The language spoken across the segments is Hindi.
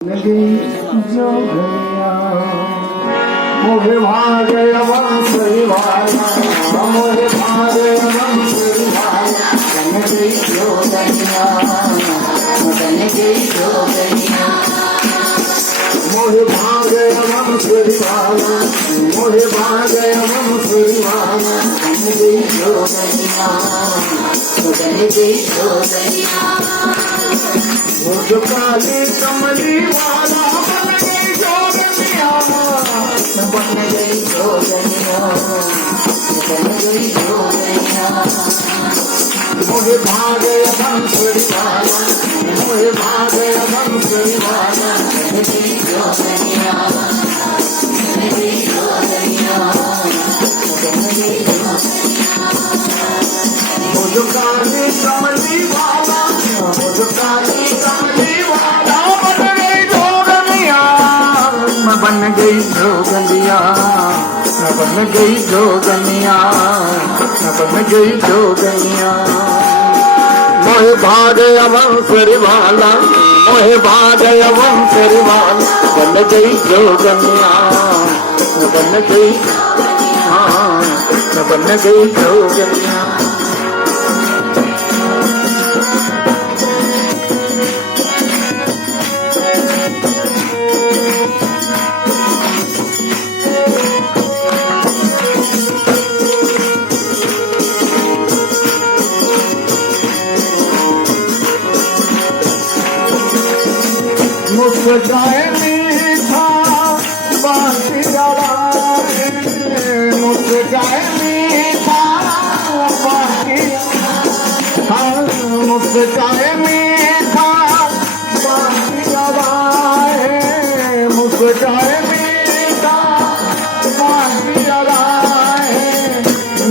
जोगनिया मोहे भागे वंश रिवाला मोहे भागे वंश रिवाला तन गई जोगनिया तन गई जोगनिया मोहे भागे वंश रिवाला मोहे भागे वंश रिवाला तन गई जोगनिया तन गई जोगनिया काली कमली वाला बन गई जोगनिया बन गई जोगनिया बन गई जोगनिया मोहे भागे बंसुरी वाला मोहे भागे बंसुरी वाला बन गई जोगनिया बन गई जोगनिया बन गई काली कमली वाला काली कमली वाला बन गई जोगनिया मैं बन गई जोगनिया मैं बन गई जोगनिया मैं बन गई जोगनिया मोहे भागे वंसरी वाला मोहे भागे वंसरी वाला बन गई जोगनिया मैं बन गई मैं बन गई जोगनिया मुस्काए मीठा बांसियारा मुस्काए मीठा बांसियारा मुस्काए मीठा बांसियारा मुस्काए मीठा बांसियारा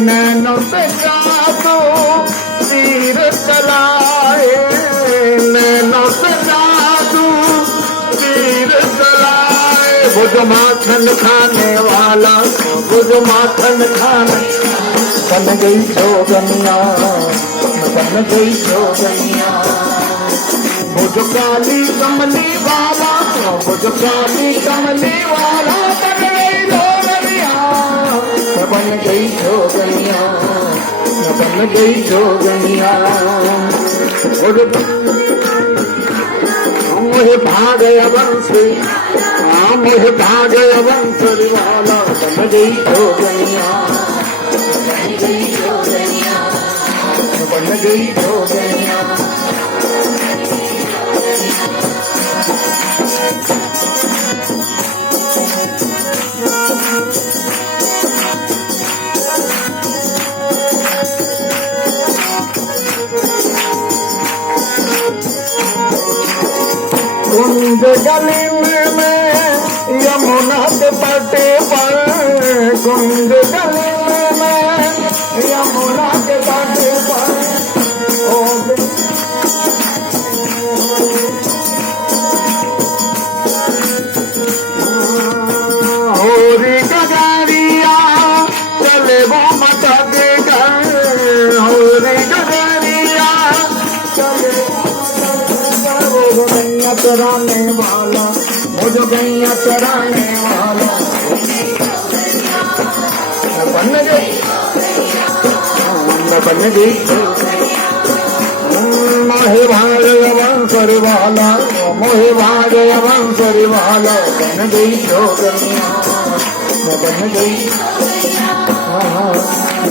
नैनों से जादू तीर चलाए नैनों से वो जो माखन खाने वाला वो जो माखन खाने बन गई जोगनिया बन गई जोगनिया वो जो काली कमली वाला वो जो काली कमली वाला बन गई जोगनिया बन गई जोगनिया बन गई जोगनिया मोहे भागे वंशी मोहे भागे वंसरी वाला बन गई जोगनिया बन गई जोगनिया बन गई जोगनिया कुंज गली में यमुना के तटे पर कुंज गली में यमुना के तटे पर होरी गगरिया चले वो माता के घर होरी गगरिया चले वो गैया चराने वाला वो जो गैया चराने वाला बन गई बन गई मोहे भागे वंसरी वाला मोहे भागे वंसरी वाला बन गई जोगनिया बन गई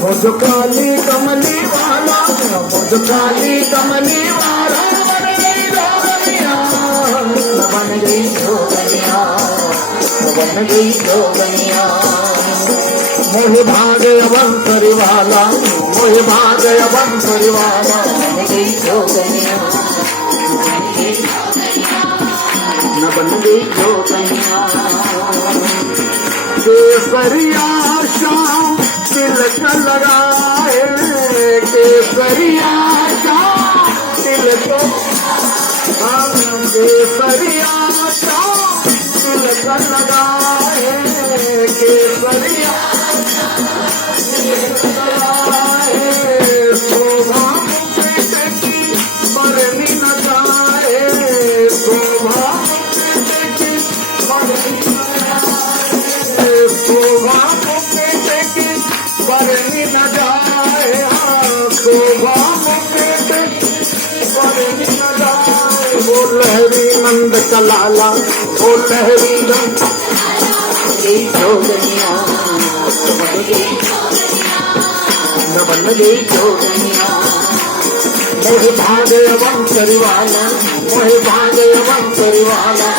वो जो काली कमली वाला वो जो काली कमली वाला बन गई जोगनिया बन गई जोगनिया बन गई जोगनिया मोहे भागे वंसरी वाला मोहे भागे वंसरी वाला बन गई जोगनिया बन गई जोगनिया केसरिया शाम तिलक लगाए केसरिया शाम तिलक केसरिया शाम तिलक लगाए केसरिया शोभा बरनी न जाए शोभा का लाला ओ लहरी रंग गई जोगनिया न बन गई जोगनिया मोहे भागे वंशरी वाला मोहे भागे वंशरी वाला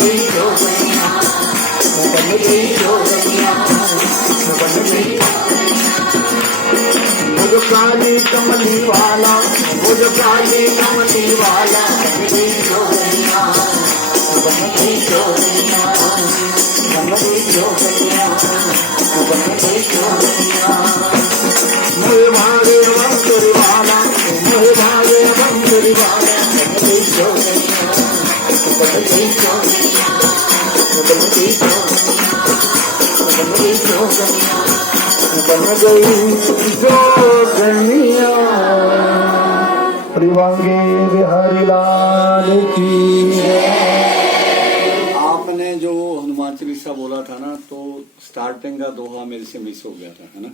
गई जोगनिया न बन गई जोगनिया न बन गई मुझ काली कमली वाला मुझ काली कमली वाला गई जोगनिया बन गई जोगनिया बन गई जोगनिया बन गई जोगनिया मोहे भागे वंशरी वाला मोहे भागे वंशरी वाला बन गई जोगनिया बन गई जोगनिया बन गई जोगनिया बन गई जोगनिया परिवांगे बिहारी लाल की आपने जो हनुमान चालीसा बोला था ना, तो स्टार्टिंग का दोहा मेरे से मिस हो गया था, है ना,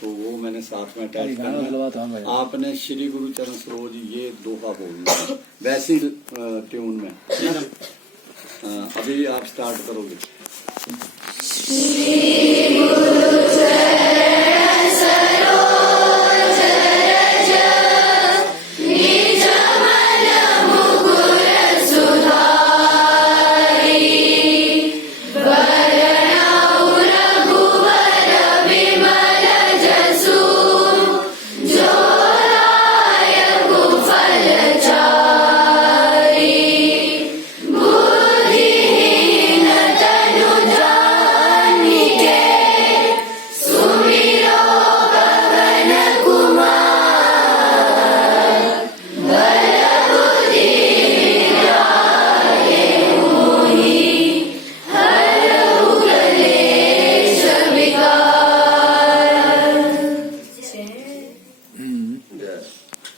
तो वो मैंने साथ में अटैच करना। आपने श्री गुरु चरण सरोज ये दोहा बोलना वैसी ट्यून में, है ना? अभी आप स्टार्ट करोगे।